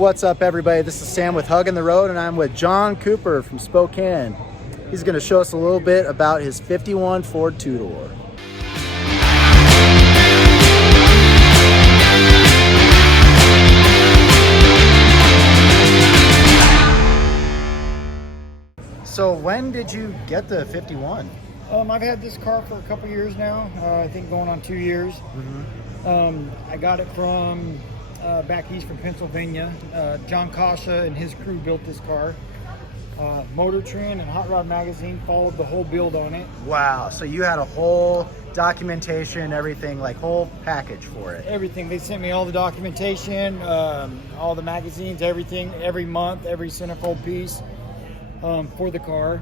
What's up, everybody? This is Sam with Huggin The Road, and I'm with John Cooper from Spokane. He's going to show us a little bit about his 51 Ford Tudor. So when did you get the 51? I've had this car for a couple years now. I think going on 2 years. I got it from back east from Pennsylvania. John Kasha and his crew built this car. Motortrend and Hot Rod Magazine followed the whole build on it. Wow, so you had a whole documentation, everything, like whole package for it. Everything. They sent me all the documentation, all the magazines, everything, every month, every centerfold piece for the car.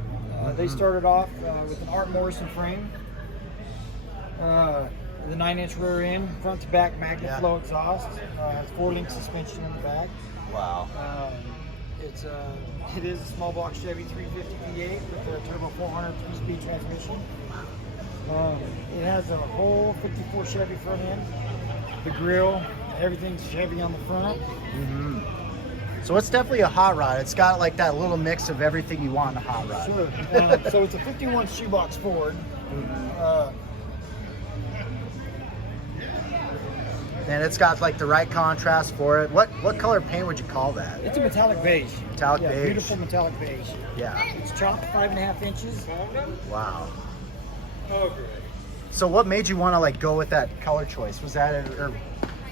They started off with an Art Morrison frame, the 9-inch rear end, front to back magnet flow exhaust, has 4-link suspension in the back. Wow. It is a small block Chevy 350 V8 with a turbo 400 3-speed transmission. It has a whole 54 Chevy front end. The grille, everything's Chevy on the front. So it's definitely a hot rod. It's got like that little mix of everything you want in a hot rod. Sure. So it's a 51 Shoebox Ford. And it's got like the right contrast for it. What color paint would you call that? It's a metallic beige. Metallic beige. Beautiful metallic beige. Yeah. It's chopped 5.5 inches. Wow. Oh, great. So what made you want to like go with that color choice? Was that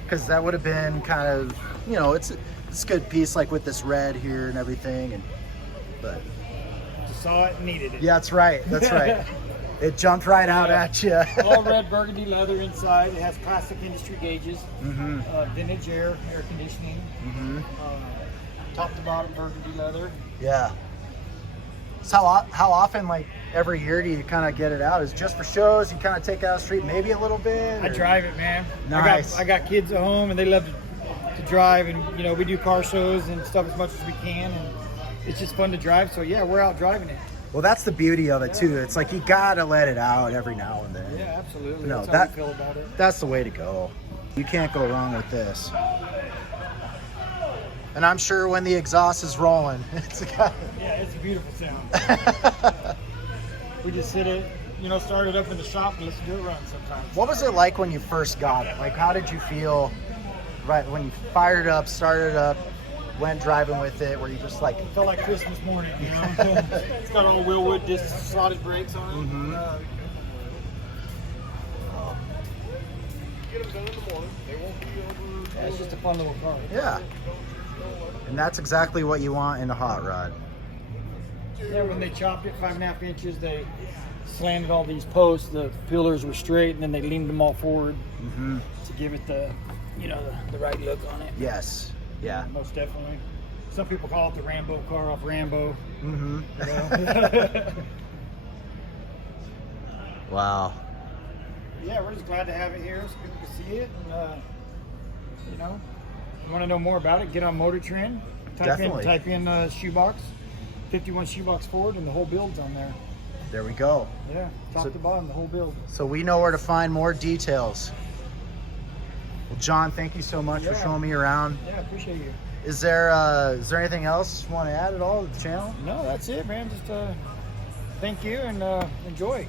because that would have been kind of, you know, it's a good piece like with this red here and everything, but Just saw it and needed it. yeah, that's right. That's right. It jumped right out at you. All red burgundy leather inside. It has classic industry gauges. Vintage air conditioning. Top to bottom burgundy leather. Yeah. So how often, like every year, do you kind of get it out? Is it just for shows? You kind of take it out the street, maybe a little bit? I drive it, man. Nice. I got kids at home and they love to drive, and you know we do car shows and stuff as much as we can, and it's just fun to drive. So yeah, we're out driving it. Well, that's the beauty of it too. It's like you gotta let it out every now and then. Yeah, absolutely. No, that's how we feel about it. That's the way to go. You can't go wrong with this. And I'm sure when the exhaust is rolling, it's yeah, it's a beautiful sound. We just sit it, start it up in the shop and listen to it run sometimes. What was it like when you first got it? Like, how did you feel right when you fired it up, started it up, went driving with it? Were you just like... It felt like Christmas morning, It's got all Willwood disc slotted brakes on it. Get them done in the morning. They won't be over. Yeah, it's just a fun little car. Yeah. And that's exactly what you want in a hot rod. Yeah, when they chopped it 5.5 inches, they slanted all these posts. The pillars were straight, and then they leaned them all forward to give it the right look on it. Yes. Yeah. Most definitely. Some people call it the Rambo car off Rambo. Wow. Yeah, we're just glad to have it here so people can see it. And, you want to know more about it, get on Motortrend. Type in Shoebox, 51 Shoebox Ford, and the whole build's on there. There we go. Yeah, top to bottom, the whole build. So we know where to find more details. Well, John, thank you so much for showing me around. Yeah, I appreciate you. Is there anything else you want to add at all to the channel? No, that's it, man. Just thank you and enjoy.